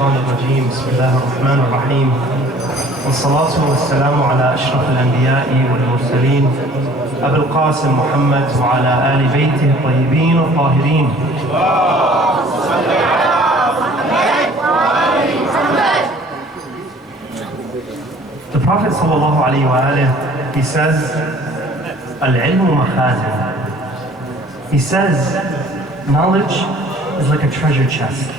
الشيطان الرجيم بسم الله الرحمن الرحيم والصلاة والسلام على أشرف الأنبياء والمرسلين أبي القاسم محمد وعلى آل بيته الطيبين الطاهرين. The Prophet sallallahu alaihi wasallam, he says, Al-ilmu makhazin. He says, knowledge is like a treasure chest.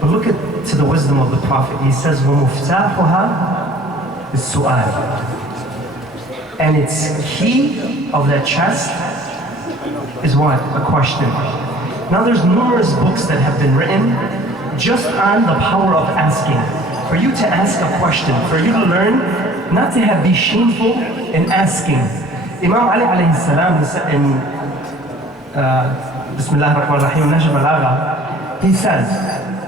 But look to the wisdom of the Prophet. He says, وَمُفْتَاحُهَا is-su'al. And its key of that chest is what? A question. Now there's numerous books that have been written just on the power of asking. For you to ask a question, for you to learn not to be shameful in asking. Imam Ali alayhi salam, he said in Bismillah ar-Rahman ar-Rahim, Najm al-Agha, he says,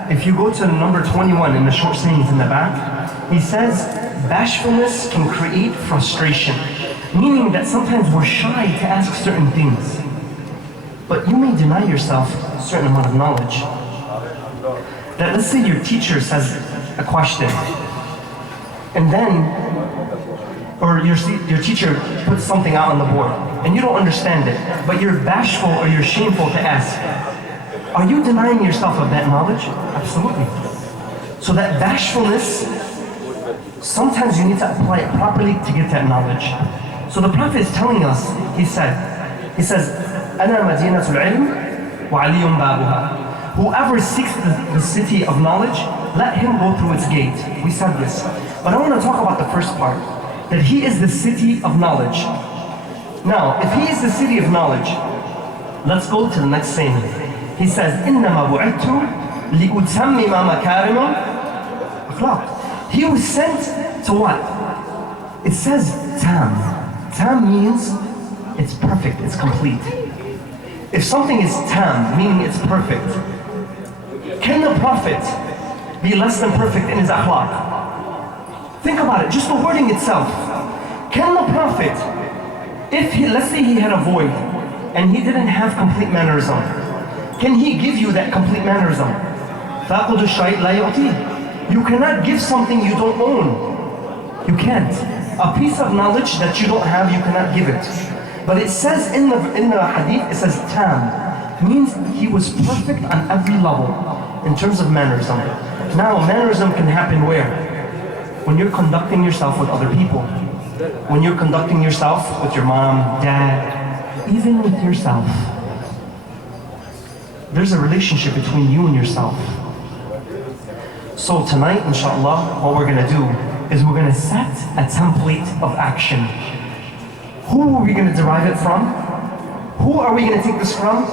if you go to number 21 in the short sayings in the back, he says, bashfulness can create frustration. Meaning that sometimes we're shy to ask certain things. But you may deny yourself a certain amount of knowledge. That let's say your teacher says a question, and then, or your teacher puts something out on the board, and you don't understand it, but you're bashful or you're shameful to ask. Are you denying yourself of that knowledge? Absolutely. So that bashfulness, sometimes you need to apply it properly to get that knowledge. So the Prophet is telling us, he says, أَنَا مَدِينَةُ الْعِلْمِ وَعَلِيٌّ بَابُهَا. Whoever seeks the city of knowledge, let him go through its gate. We said this. But I want to talk about the first part, that he is the city of knowledge. Now, if he is the city of knowledge, let's go to the next saying. He says, إِنَّمَا بُعِدْتُ لِأُتَمِّمَ مَكَارِمَ أَخْلَاقٍ. He was sent to what? It says tam. Tam means it's perfect, it's complete. If something is tam, meaning it's perfect, can the Prophet be less than perfect in his akhlaq? Think about it, just the wording itself. Can the Prophet, let's say he had a void and he didn't have complete mannerism, can he give you that complete mannerism? فَأَقُدُ الشَّيْء لَا يُعْطِيهِ. You cannot give something you don't own. You can't. A piece of knowledge that you don't have, you cannot give it. But it says in the hadith, it says tam. Means he was perfect on every level in terms of mannerism. Now, mannerism can happen where? When you're conducting yourself with other people. When you're conducting yourself with your mom, dad, even with yourself. There's a relationship between you and yourself. So tonight, inshallah, what we're going to do is we're going to set a template of action. Who are we going to derive it from? Who are we going to take this from?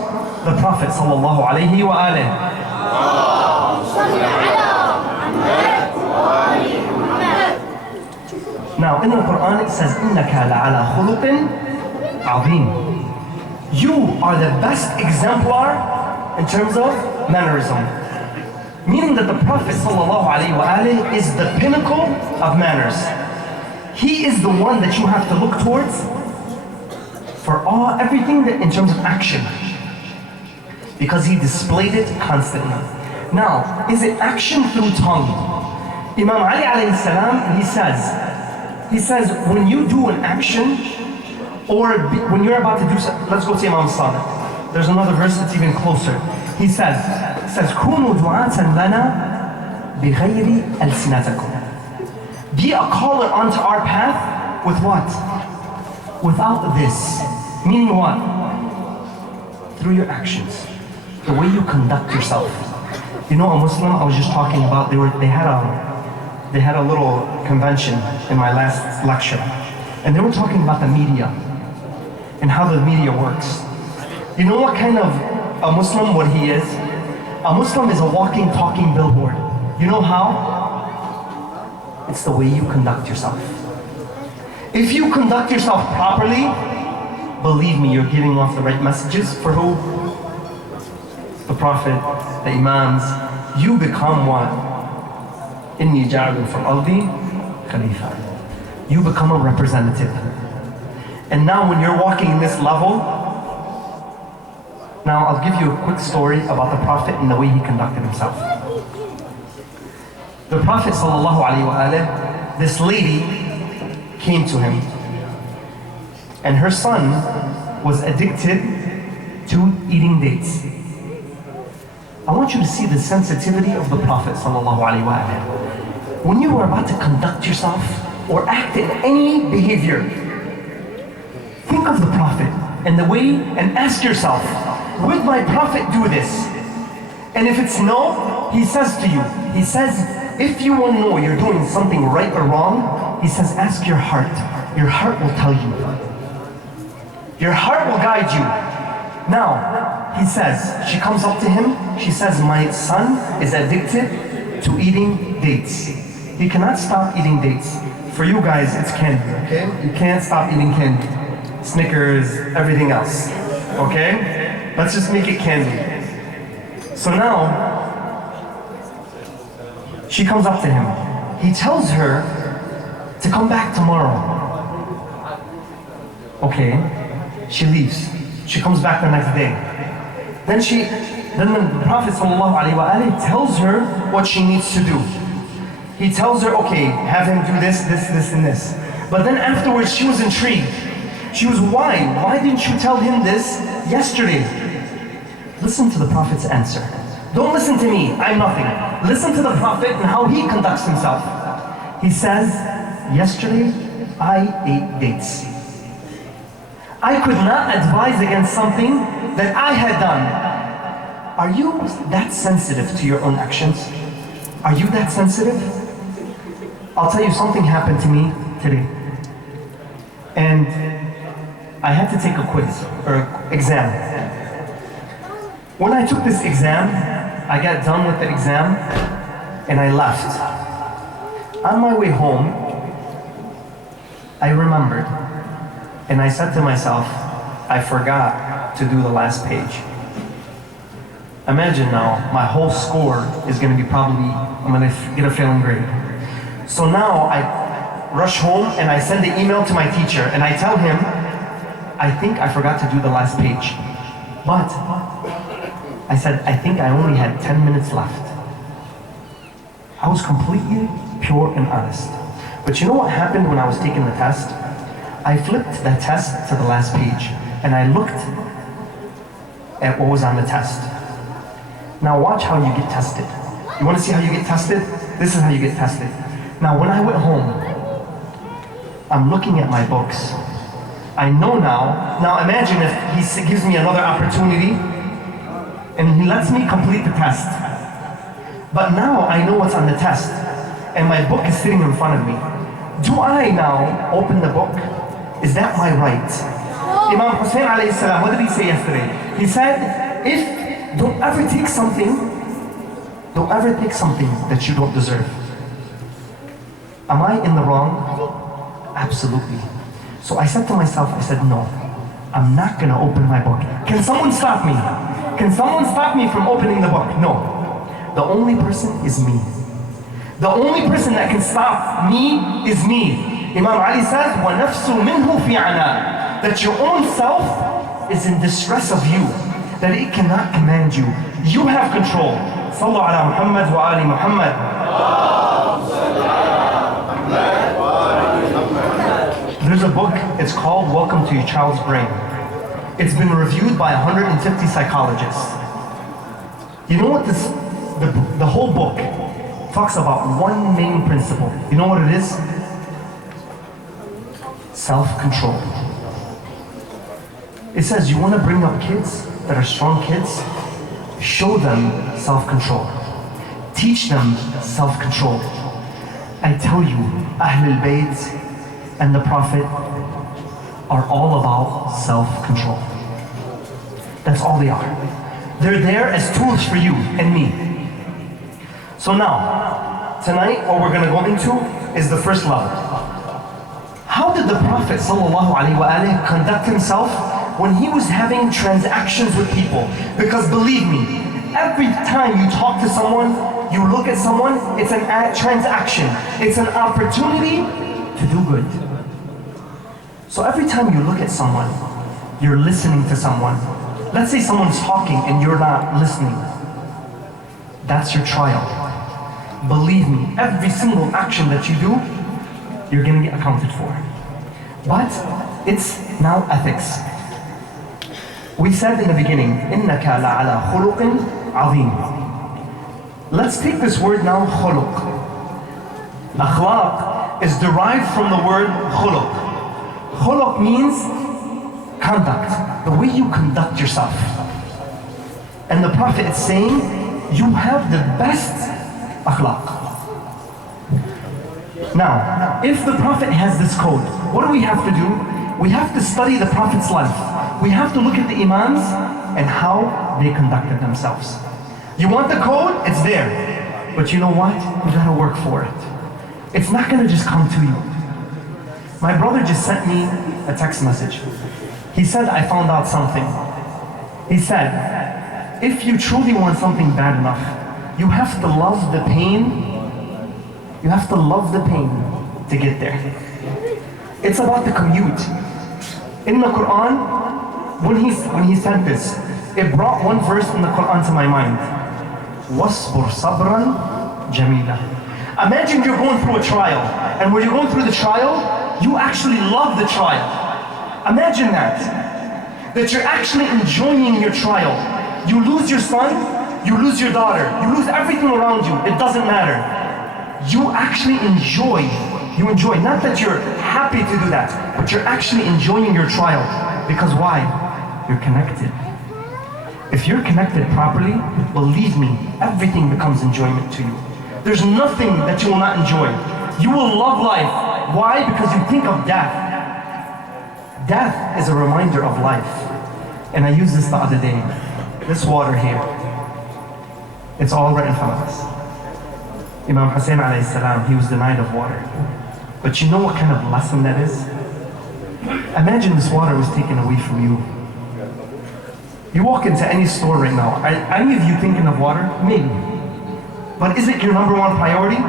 The Prophet sallallahu alayhi wa alayhi. Now in the Quran it says, إِنَّكَ لَعَلَى خُلُقٍ عَظِيمٍ. You are the best exemplar in terms of mannerism. Meaning that the Prophet ﷺ is the pinnacle of manners. He is the one that you have to look towards for everything that in terms of action. Because he displayed it constantly. Now, is it action through tongue? Imam Ali alayhi salam, he says, when you do an action, or when you're about to do something, let's go to Imam Salih. There's another verse that's even closer. He says, كُونُوا دُعَاةً لَنَا بِغَيْرِ أَلْسِنَتَكُمْ. Be a caller onto our path with what? Without this. Meaning what? Through your actions. The way you conduct yourself. You know, a Muslim, I was just talking about, they had a little convention in my last lecture. And they were talking about the media and how the media works. You know what kind of a Muslim, what he is? A Muslim is a walking, talking billboard. You know how? It's the way you conduct yourself. If you conduct yourself properly, believe me, you're giving off the right messages. For who? The Prophet, the Imams. You become what? Inni ja'alun fil ardi khalifa. You become a representative. And now when you're walking in this level, now I'll give you a quick story about the Prophet and the way he conducted himself. The Prophet ﷺ, this lady came to him, and her son was addicted to eating dates. I want you to see the sensitivity of the Prophet ﷺ. When you are about to conduct yourself or act in any behavior, think of the Prophet and the way, and ask yourself, would my Prophet do this? And if it's no, he says to you, he says, if you want to know you're doing something right or wrong, he says, ask your heart. Your heart will tell you. Your heart will guide you. Now, he says, she comes up to him, she says, my son is addicted to eating dates. He cannot stop eating dates. For you guys, it's candy, okay? You can't stop eating candy. Snickers, everything else, okay? Let's just make it candy. So now, she comes up to him. He tells her to come back tomorrow. Okay, she leaves. She comes back the next day. Then the Prophet ﷺ tells her what she needs to do. He tells her, okay, have him do this, this, this, and this. But then afterwards, she was intrigued. She was, why? Why didn't you tell him this yesterday? Listen to the Prophet's answer. Don't listen to me, I'm nothing. Listen to the Prophet and how he conducts himself. He says, yesterday I ate dates. I could not advise against something that I had done. Are you that sensitive to your own actions? Are you that sensitive? I'll tell you, something happened to me today. And I had to take a quiz, or exam. When I took this exam, I got done with the exam, and I left. On my way home, I remembered, and I said to myself, I forgot to do the last page. Imagine now, my whole score is going to be probably, I'm going to get a failing grade. So now I rush home and I send the email to my teacher and I tell him, I think I forgot to do the last page. But I said, I think I only had 10 minutes left. I was completely pure and honest. But you know what happened when I was taking the test? I flipped that test to the last page and I looked at what was on the test. Now watch how you get tested. You want to see how you get tested? This is how you get tested. Now when I went home, I'm looking at my books. I know now imagine if he gives me another opportunity and he lets me complete the test. But now I know what's on the test and my book is sitting in front of me. Do I now open the book? Is that my right? Imam Hussein alayhi salam, what did he say yesterday? He said, don't ever take something that you don't deserve. Am I in the wrong? Absolutely. So I said to myself, I said, no, I'm not gonna open my book. Can someone stop me? Can someone stop me from opening the book? No. The only person is me. The only person that can stop me is me. Imam Ali says, وَنَفْسُ مِنْهُ فِي عَنَا, that your own self is in distress of you, that it cannot command you. You have control. Sallu ala Muhammad wa ali Muhammad. There's a book, it's called Welcome to Your Child's Brain. It's been reviewed by 150 psychologists. You know what the whole book talks about one main principle. You know what it is? Self-control. It says you want to bring up kids that are strong kids, show them self-control. Teach them self-control. I tell you, Ahlul Bayt and the Prophet are all about self-control. That's all they are. They're there as tools for you and me. So now, tonight what we're going to go into is the first level. How did the Prophet ﷺ conduct himself when he was having transactions with people? Because believe me, every time you talk to someone, you look at someone, it's a transaction. It's an opportunity to do good. So every time you look at someone, you're listening to someone. Let's say someone's talking and you're not listening. That's your trial. believe me, every single action that you do, you're going to get accounted for. But it's now ethics. We said in the beginning, إِنَّكَ لَعَلَى خُلُقٍ عَظِيمٍ. Let's take this word now, khuluq. Akhlaq is derived from the word khuluq. Khuluq means conduct, the way you conduct yourself. And the Prophet is saying, you have the best akhlaq. Now, if the Prophet has this code, what do we have to do? We have to study the Prophet's life. We have to look at the Imams and how they conducted themselves. You want the code? It's there. But you know what? You gotta work for it. It's not gonna just come to you. My brother just sent me a text message. He said, I found out something. He said, if you truly want something bad enough, you have to love the pain. You have to love the pain to get there. It's about the commute. In the Quran, when he said this, it brought one verse in the Quran to my mind. وَاصْبُرْ صَبْرًا جَمِيلًا. Imagine you're going through a trial, and when you're going through the trial, you actually love the trial. Imagine that you're actually enjoying your trial. You lose your son, you lose your daughter, you lose everything around you, it doesn't matter. You actually enjoy, not that you're happy to do that, but you're actually enjoying your trial. Because why? You're connected. If you're connected properly, believe me, everything becomes enjoyment to you. There's nothing that you will not enjoy. You will love life. Why? Because you think of death. Death is a reminder of life. And I used this the other day. This water here, it's all right in front of us. Imam Hussein alayhi salam, he was denied of water. But you know what kind of lesson that is? Imagine this water was taken away from you. You walk into any store right now. Are any of you thinking of water? Maybe. But is it your number one priority?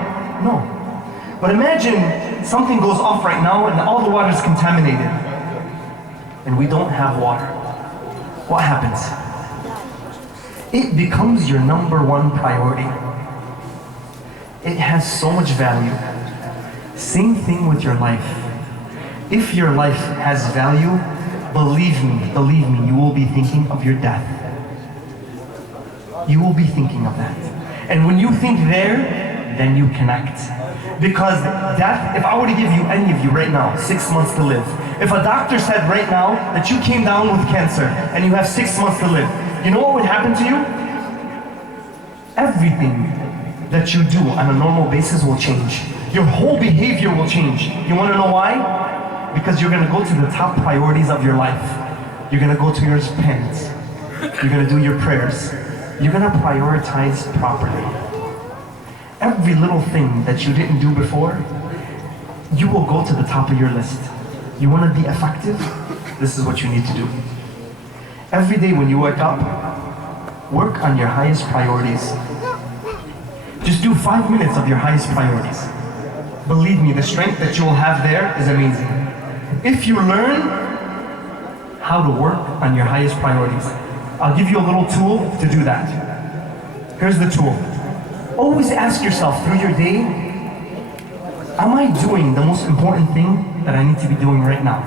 No. But imagine something goes off right now and all the water is contaminated. And we don't have water. What happens? It becomes your number one priority. It has so much value. Same thing with your life. If your life has value, believe me, you will be thinking of your death. You will be thinking of that. And when you think there, then you connect. Because death, if I were to give you, any of you right now, 6 months to live, if a doctor said right now that you came down with cancer and you have 6 months to live, you know what would happen to you? Everything that you do on a normal basis will change. Your whole behavior will change. You want to know why? Because you're going to go to the top priorities of your life. You're going to go to your pens. You're going to do your prayers. You're going to prioritize properly. Every little thing that you didn't do before, you will go to the top of your list. You want to be effective? This is what you need to do. Every day when you wake up, work on your highest priorities. Just do 5 minutes of your highest priorities. Believe me, the strength that you will have there is amazing. If you learn how to work on your highest priorities, I'll give you a little tool to do that. Here's the tool. Always ask yourself through your day, am I doing the most important thing that I need to be doing right now?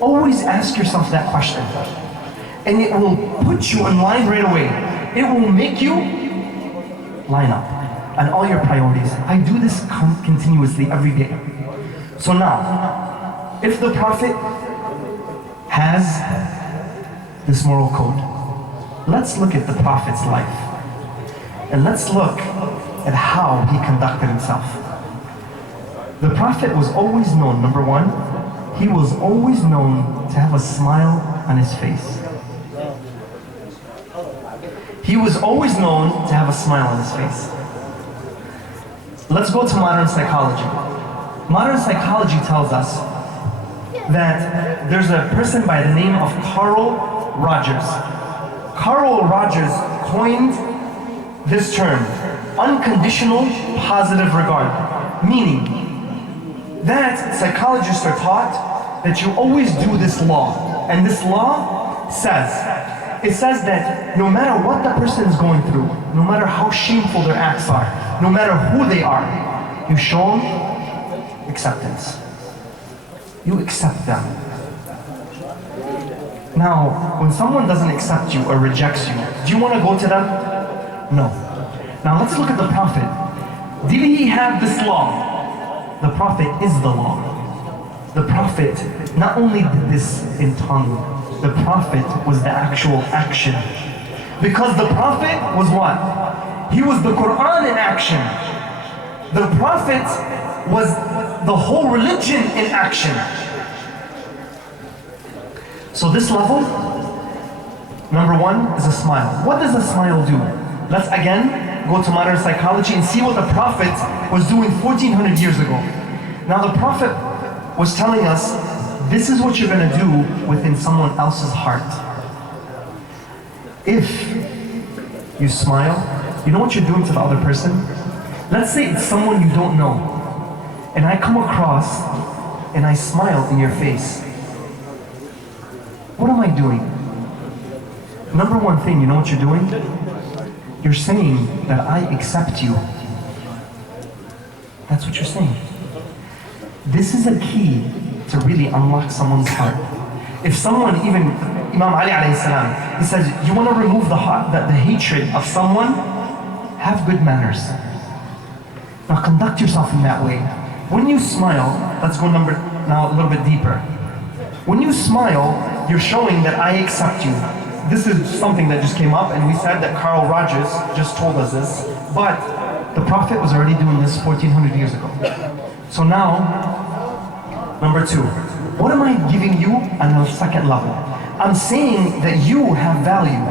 Always ask yourself that question. And it will put you in line right away. It will make you line up on all your priorities. I do this continuously every day. So now, if the Prophet has this moral code, let's look at the Prophet's life. And let's look at how he conducted himself. The Prophet was always known, number one, he was always known to have a smile on his face. He was always known to have a smile on his face. Let's go to modern psychology. Modern psychology tells us that there's a person by the name of Carl Rogers. Carl Rogers coined this term, unconditional positive regard, meaning that psychologists are taught that you always do this law. And this law says, it says that no matter what the person is going through, no matter how shameful their acts are, no matter who they are, you show them acceptance. You accept them. Now, when someone doesn't accept you or rejects you, do you want to go to them? No. Now let's look at the Prophet. Did he have this law? The Prophet is the law. The Prophet not only did this in tongue, the Prophet was the actual action. Because the Prophet was what? He was the Quran in action. The Prophet was the whole religion in action. So this level, number one, is a smile. What does a smile do? Let's again go to modern psychology and see what the Prophet was doing 1400 years ago. Now the Prophet was telling us, this is what you're going to do within someone else's heart. If you smile, you know what you're doing to the other person? Let's say it's someone you don't know, and I come across and I smile in your face. What am I doing? Number one thing, you know what you're doing? You're saying that I accept you. That's what you're saying. This is a key to really unlock someone's heart. If someone, even Imam Ali alayhi salam, he says, you want to remove the hatred of someone, have good manners. Now conduct yourself in that way. When you smile, let's go now a little bit deeper. When you smile, you're showing that I accept you. This is something that just came up, and we said that Carl Rogers just told us this, but the Prophet was already doing this 1400 years ago. So now, number two, what am I giving you on the second level? I'm saying that you have value.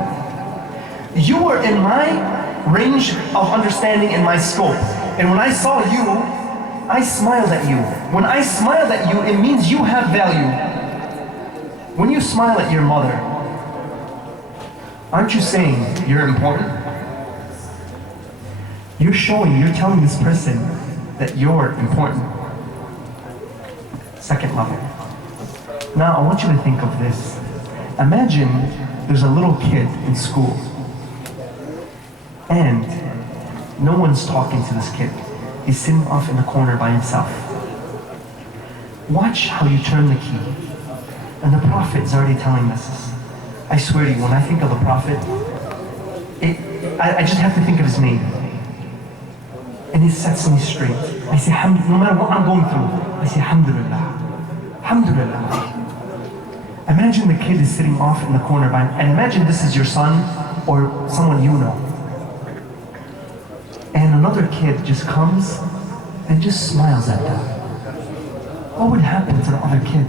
You are in my range of understanding, in my scope. And when I saw you, I smiled at you. When I smiled at you, it means you have value. When you smile at your mother, aren't you saying you're important? You're telling this person that you're important. Second level. Now I want you to think of this. Imagine there's a little kid in school and no one's talking to this kid. He's sitting off in the corner by himself. Watch how you turn the key. And the Prophet is already telling us. I swear to you, when I think of the Prophet, I just have to think of his name. And it sets me straight. I say, no matter what I'm going through, I say, Alhamdulillah. Alhamdulillah. Imagine the kid is sitting off in the corner and imagine this is your son or someone you know. And another kid just comes and just smiles at them. What would happen to the other kid?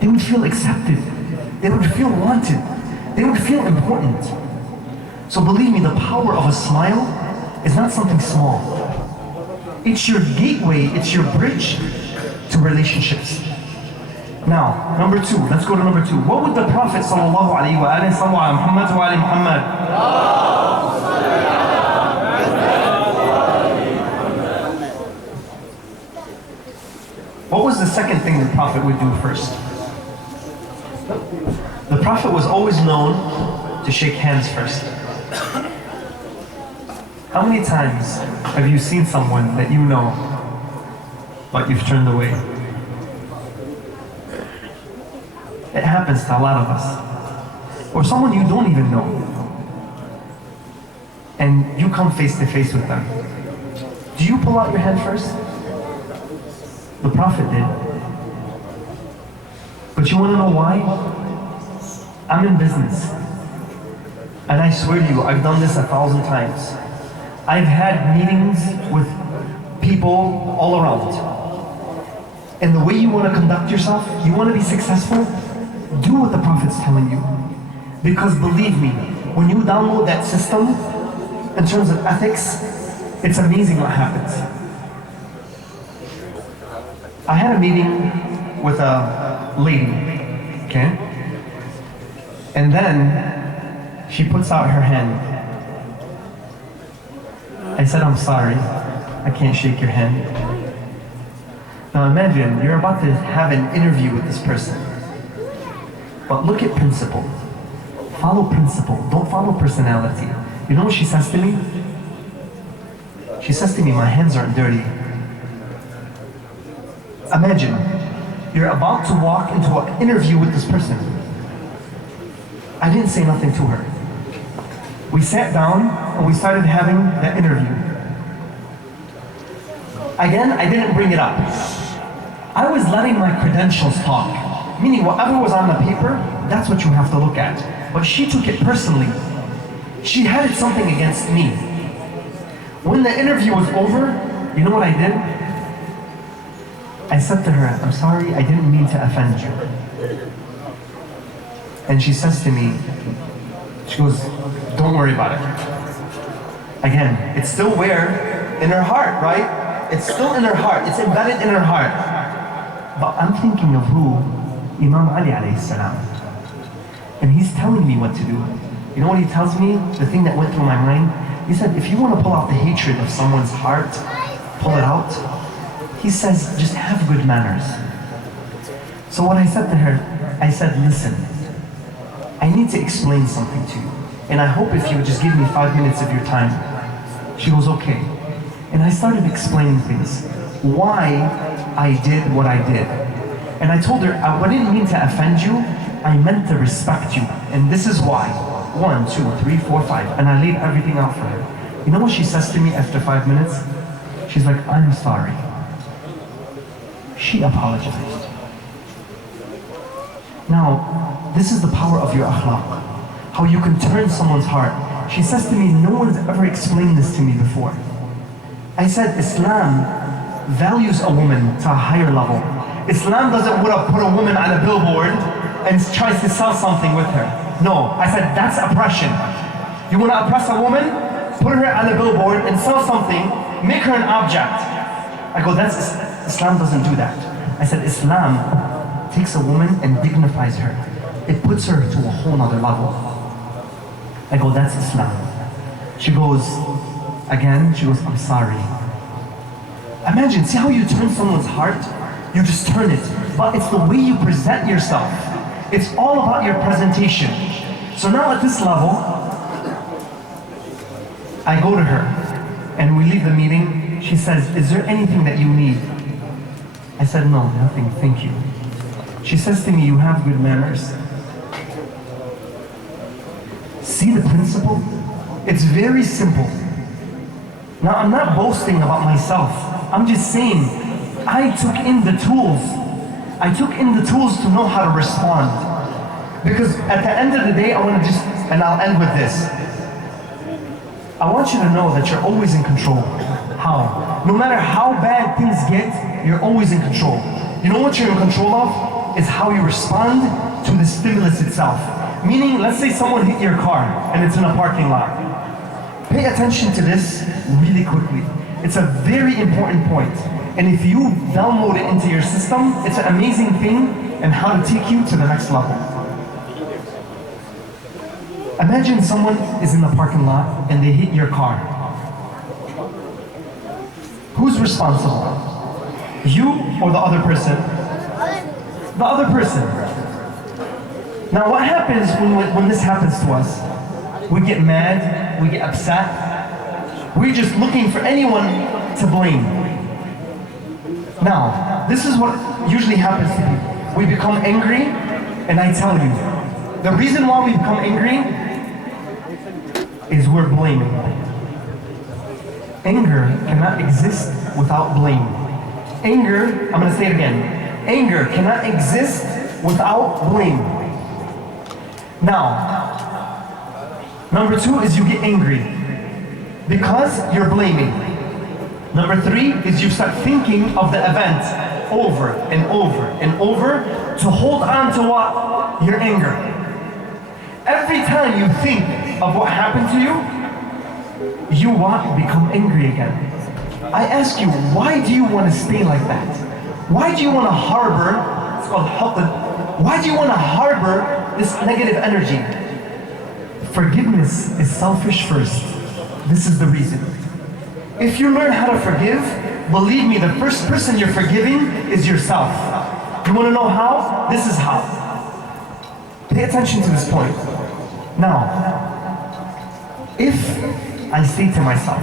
They would feel accepted. They would feel wanted. They would feel important. So believe me, the power of a smile is not something small. It's your gateway, it's your bridge to relationships. Now, number two, let's go to number two. What would the Prophet sallallahu alayhi wa Muhammad What was the second thing the Prophet would do first? The Prophet was always known to shake hands first. How many times have you seen someone that you know, but you've turned away? It happens to a lot of us. Or someone you don't even know, and you come face to face with them. Do you pull out your hand first? The Prophet did. But you want to know why? I'm in business. And I swear to you, I've done this 1,000 times. I've had meetings with people all around. And the way you want to conduct yourself, you want to be successful, do what the Prophet's telling you. Because believe me, when you download that system, in terms of ethics, it's amazing what happens. I had a meeting with a lady, okay? And then she puts out her hand. I said, I'm sorry, I can't shake your hand. Now imagine, you're about to have an interview with this person. But look at principle. follow principle, don't follow personality. You know what she says to me? She says to me, my hands aren't dirty. Imagine, you're about to walk into an interview with this person. I didn't say nothing to her. We sat down and we started having that interview. Again, I didn't bring it up. I was letting my credentials talk. Meaning whatever was on the paper, that's what you have to look at. But she took it personally. She had something against me. When the interview was over, you know what I did? I said to her, I'm sorry, I didn't mean to offend you. And she says to me, she goes, don't worry about it. Again, it's still where? In her heart, right? It's still in her heart, it's embedded in her heart. But I'm thinking of who? Imam Ali alayhi salam. And he's telling me what to do. You know what he tells me? The thing that went through my mind? He said, if you want to pull out the hatred of someone's heart, pull it out. He says, just have good manners. So what I said to her, I said, listen, I need to explain something to you. And I hope if you would just give me 5 minutes of your time. She goes, okay. And I started explaining things. Why I did what I did. And I told her, I didn't mean to offend you, I meant to respect you. And this is why. 1, 2, 3, 4, 5. And I laid everything out for her. You know what she says to me after 5 minutes? She's like, I'm sorry. She apologized. Now, this is the power of your akhlaq. How you can turn someone's heart. She says to me, no one's ever explained this to me before. I said, Islam values a woman to a higher level. Islam doesn't want to put a woman on a billboard and tries to sell something with her. No, I said, that's oppression. You want to oppress a woman? Put her on a billboard and sell something, make her an object. I go, Islam doesn't do that. I said, Islam takes a woman and dignifies her. It puts her to a whole nother level. I go, that's Islam. She goes, again, she goes, I'm sorry. Imagine, see how you turn someone's heart? You just turn it. But it's the way you present yourself. It's all about your presentation. So now at this level, I go to her and we leave the meeting. She says, is there anything that you need? I said, no, nothing, thank you. She says to me, you have good manners. See the principle? It's very simple. Now I'm not boasting about myself. I'm just saying, I took in the tools. I took in the tools to know how to respond. Because at the end of the day, I want to just, and I'll end with this. I want you to know that you're always in control. How? No matter how bad things get, you're always in control. You know what you're in control of? Is how you respond to the stimulus itself. Meaning, let's say someone hit your car and it's in a parking lot. Pay attention to this really quickly. It's a very important point. And if you download it into your system, it's an amazing thing and how to take you to the next level. Imagine someone is in the parking lot and they hit your car. Who's responsible? You or the other person? The other person. Now what happens when this happens to us? We get mad, we get upset. We're just looking for anyone to blame. Now, this is what usually happens to people. We become angry, and I tell you, the reason why we become angry is we're blaming. Anger cannot exist without blame. Anger, I'm going to say it again. Anger cannot exist without blame. Now, number 2 is you get angry because you're blaming. Number 3 is you start thinking of the event over and over and over to hold on to what? Your anger. Every time you think of what happened to you, you want to become angry again. I ask you, why do you want to stay like that? Why do you want to harbor, it's called haqd, why do you want to harbor this negative energy? Forgiveness is selfish first. This is the reason. If you learn how to forgive, believe me, the first person you're forgiving is yourself. You want to know how? This is how. Pay attention to this point. Now, if I say to myself,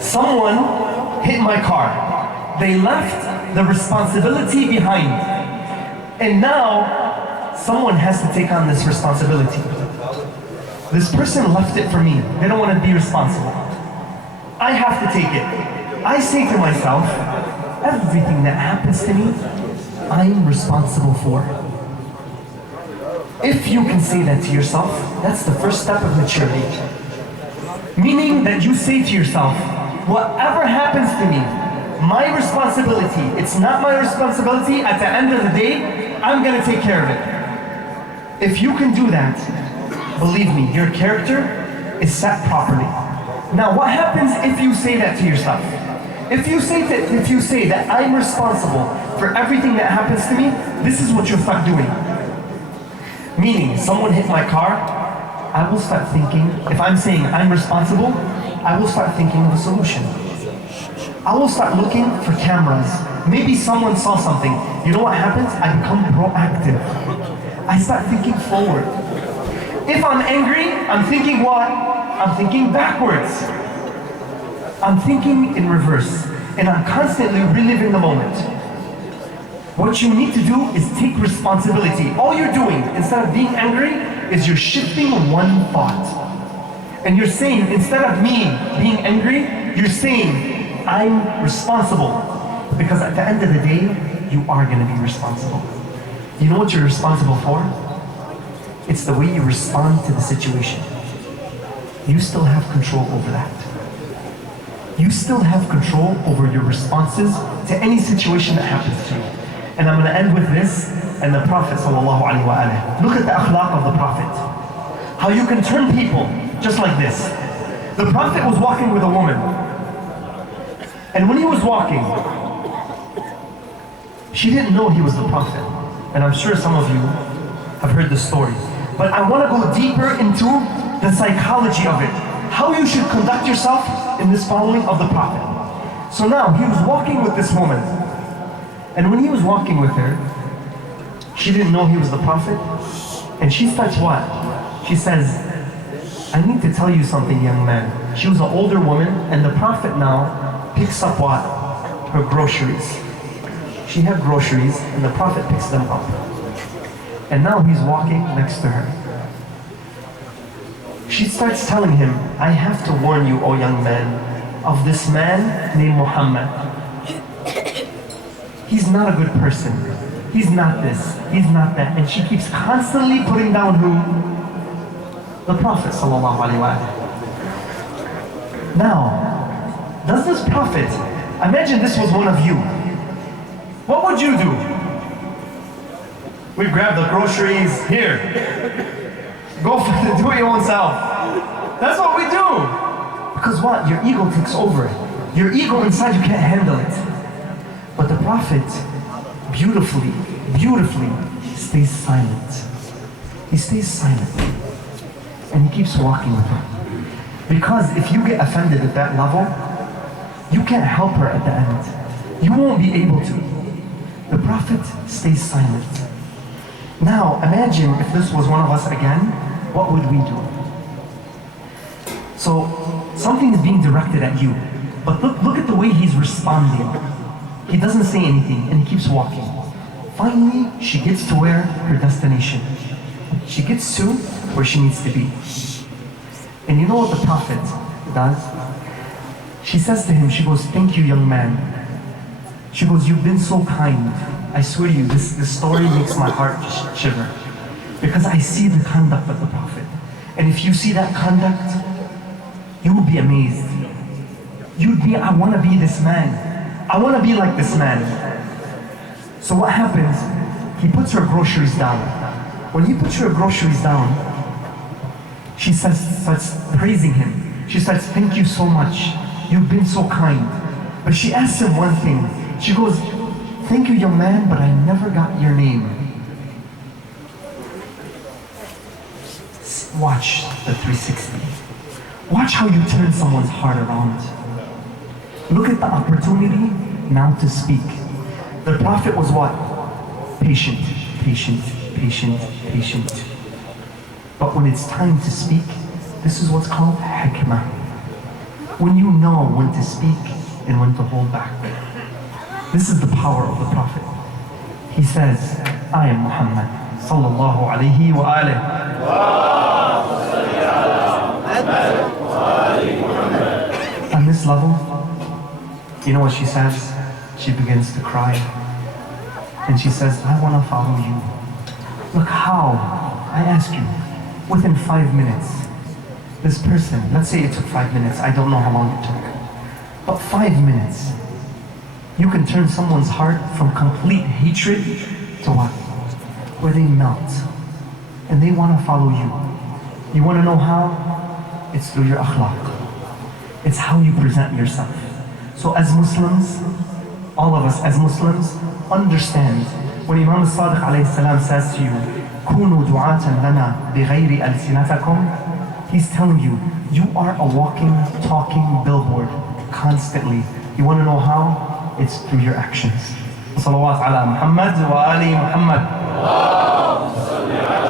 someone hit my car, they left the responsibility behind, and now someone has to take on this responsibility. This person left it for me. They don't want to be responsible. I have to take it. I say to myself, everything that happens to me, I'm responsible for. If you can say that to yourself, that's the first step of maturity. Meaning that you say to yourself, whatever happens to me, my responsibility, it's not my responsibility. At the end of the day, I'm going to take care of it. If you can do that, believe me, your character is set properly. Now, what happens if you say that to yourself? If you say that I'm responsible for everything that happens to me, this is what you'll start doing. Meaning, someone hit my car, I will start thinking, if I'm saying I'm responsible, I will start thinking of a solution. I will start looking for cameras. Maybe someone saw something. You know what happens? I become proactive. I start thinking forward. If I'm angry, I'm thinking what? I'm thinking backwards. I'm thinking in reverse. And I'm constantly reliving the moment. What you need to do is take responsibility. All you're doing, instead of being angry, is you're shifting one thought. And you're saying, instead of me being angry, you're saying, I'm responsible. Because at the end of the day, you are going to be responsible. You know what you're responsible for? It's the way you respond to the situation. You still have control over that. You still have control over your responses to any situation that happens to you. And I'm going to end with this and the Prophet ﷺ. Look at the akhlaq of the Prophet. How you can turn people just like this. The Prophet was walking with a woman. And when he was walking, she didn't know he was the Prophet. And I'm sure some of you have heard the story. But I want to go deeper into the psychology of it. How you should conduct yourself in this following of the Prophet. So now, he was walking with this woman. And when he was walking with her, she didn't know he was the Prophet. And she starts what? She says, I need to tell you something, young man. She was an older woman, and the Prophet now picks up what? Her groceries. She had groceries, and the Prophet picks them up. And now he's walking next to her. She starts telling him, I have to warn you, O young man, of this man named Muhammad. He's not a good person. He's not this. He's not that. And she keeps constantly putting down who? The Prophet ﷺ. Now, does this Prophet, imagine this was one of you. What would you do? We grab the groceries, here. Go for the do-it-yourself. That's what we do. Because what? Your ego takes over. Your ego inside, you can't handle it. But the Prophet, beautifully, stays silent. He stays silent. And he keeps walking with her. Because if you get offended at that level, you can't help her at the end. You won't be able to. The Prophet stays silent. Now, imagine if this was one of us again, what would we do? So, something is being directed at you. But look at the way he's responding. He doesn't say anything, and he keeps walking. Finally, she gets to where? Her destination. She gets to where she needs to be. And you know what the Prophet does? She says to him, she goes, thank you, young man. She goes, you've been so kind. I swear to you, this story makes my heart just shiver. Because I see the conduct of the Prophet. And if you see that conduct, you will be amazed. You'd be, I want to be this man. I want to be like this man. So what happens? He puts her groceries down. When he puts her groceries down, she starts praising him. She starts, thank you so much. You've been so kind. But she asks him one thing. She goes, thank you, young man, but I never got your name. Watch the 360. Watch how you turn someone's heart around. Look at the opportunity now to speak. The Prophet was what? Patient. But when it's time to speak, this is what's called hikmah. When you know when to speak and when to hold back. This is the power of the Prophet. He says, I am Muhammad sallallahu alayhi wa alihi. On this level, you know what she says? She begins to cry. And she says, I want to follow you. Look how, I ask you, within 5 minutes, this person, let's say it took 5 minutes, I don't know how long it took, but 5 minutes, you can turn someone's heart from complete hatred to what? Where they melt. And they want to follow you. You want to know how? It's through your akhlaq. It's how you present yourself. So as Muslims, all of us as Muslims, understand when Imam al-Sadiq alayhi salam says to you, كُونُوا دُعَاةً لَنَا بِغَيْرِ أَلْسِنَتَكُمْ, he's telling you, you are a walking, talking billboard constantly. You want to know how? It's through your actions. Salawat ala Muhammad wa ali Muhammad.